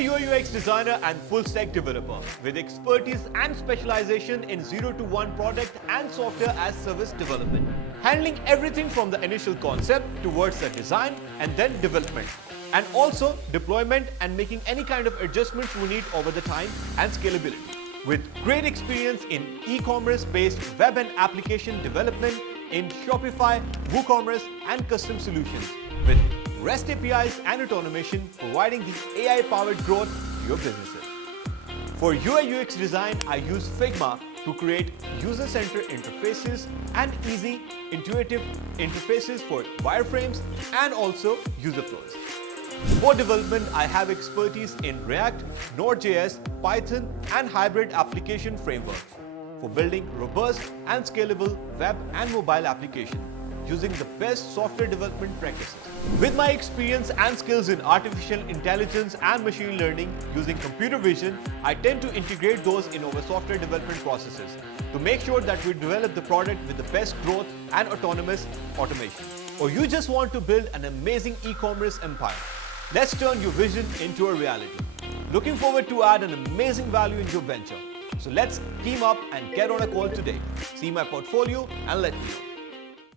a UI/UX designer and full-stack developer with expertise and specialization in 0 to 1 product and software as service development, handling everything from the initial concept towards the design and then development, and also deployment and making any kind of adjustments we need over the time and scalability. With great experience in e-commerce based web and application development in Shopify, WooCommerce and custom solutions with REST APIs and automation providing the AI-powered growth to your businesses. For UI/UX design, I use Figma to create user-centered interfaces and easy, intuitive interfaces for wireframes and also user flows. For development, I have expertise in React, Node.js, Python, and hybrid application frameworks for building robust and scalable web and mobile applications using the best software development practices. With my experience and skills in artificial intelligence and machine learning using computer vision, I tend to integrate those in our software development processes to make sure that we develop the product with the best growth and autonomous automation. Or you just want to build an amazing e-commerce empire. Let's turn your vision into a reality. Looking forward to add an amazing value in your venture. So let's team up and get on a call today. See my portfolio and let me know.